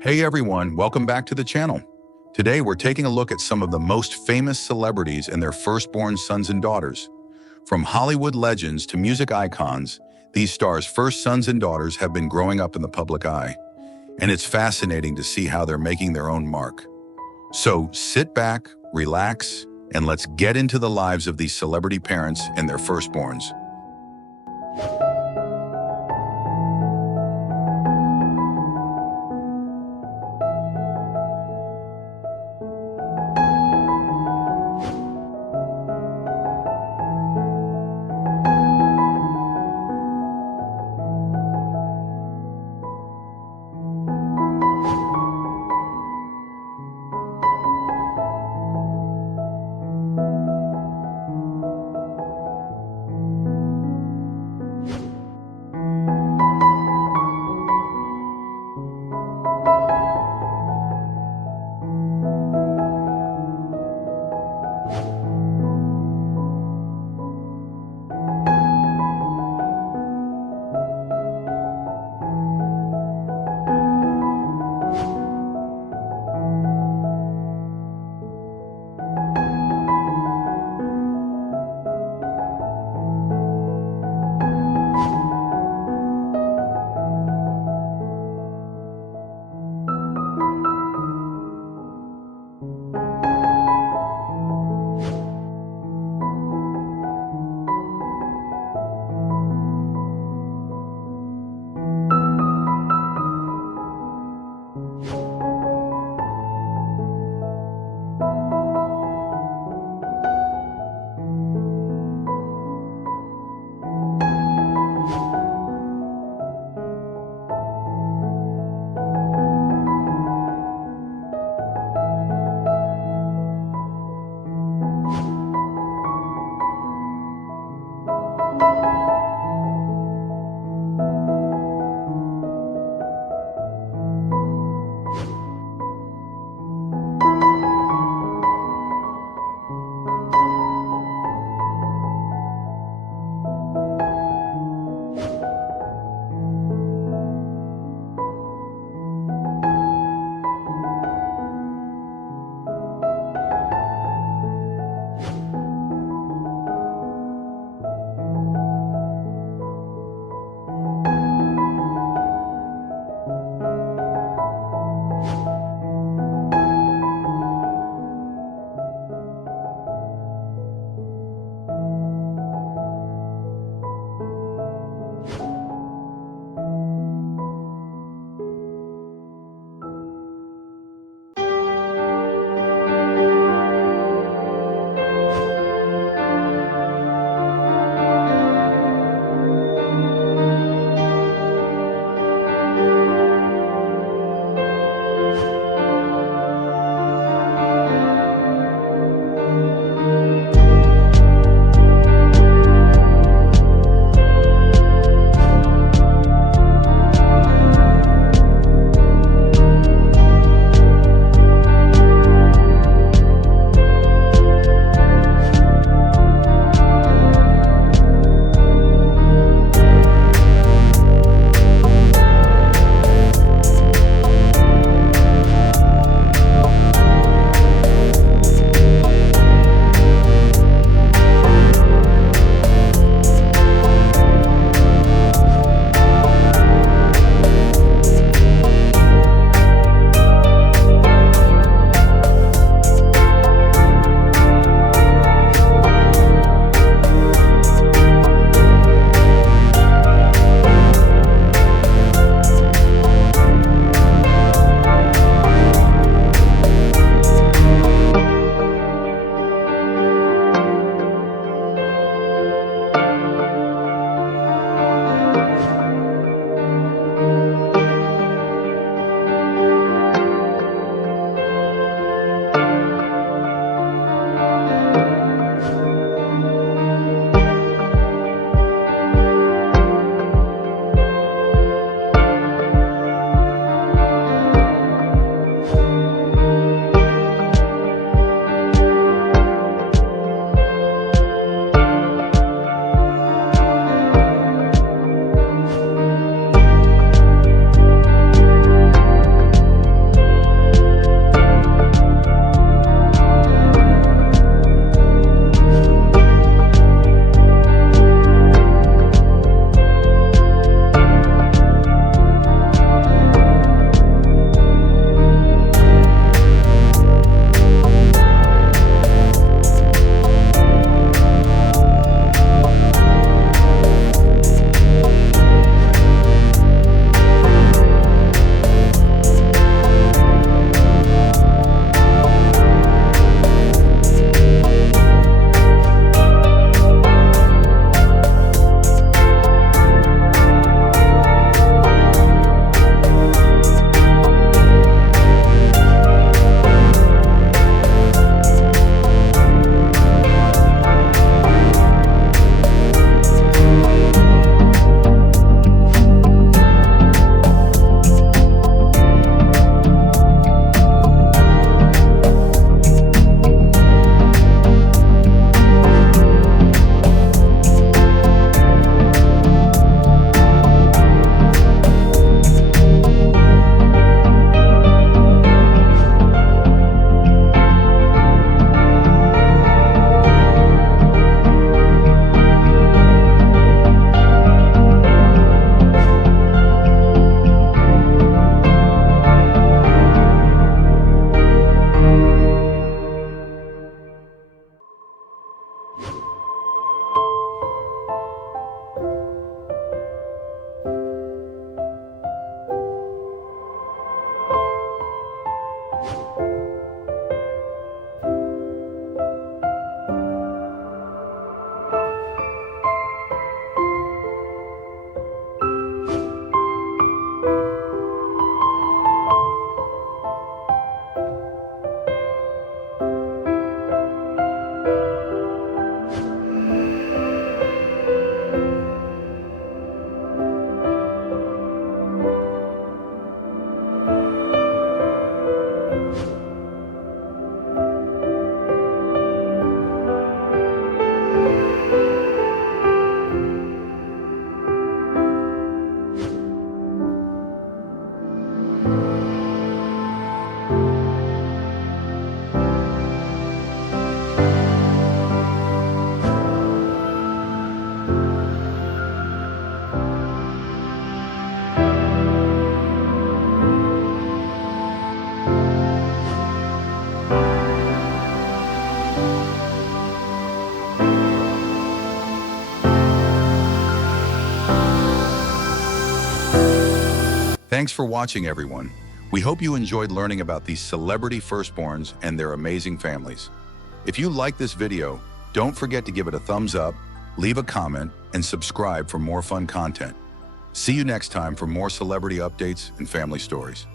Hey everyone, welcome back to the channel. Today we're taking a look at some of the most famous celebrities and their firstborn sons and daughters. From Hollywood legends to music icons, these stars' first sons and daughters have been growing up in the public eye. And it's fascinating to see how they're making their own mark. So sit back, relax, and let's get into the lives of these celebrity parents and their firstborns. Thanks for watching, everyone. We hope you enjoyed learning about these celebrity firstborns and their amazing families. If you like this video, don't forget to give it a thumbs up, leave a comment, and subscribe for more fun content. See you next time for more celebrity updates and family stories.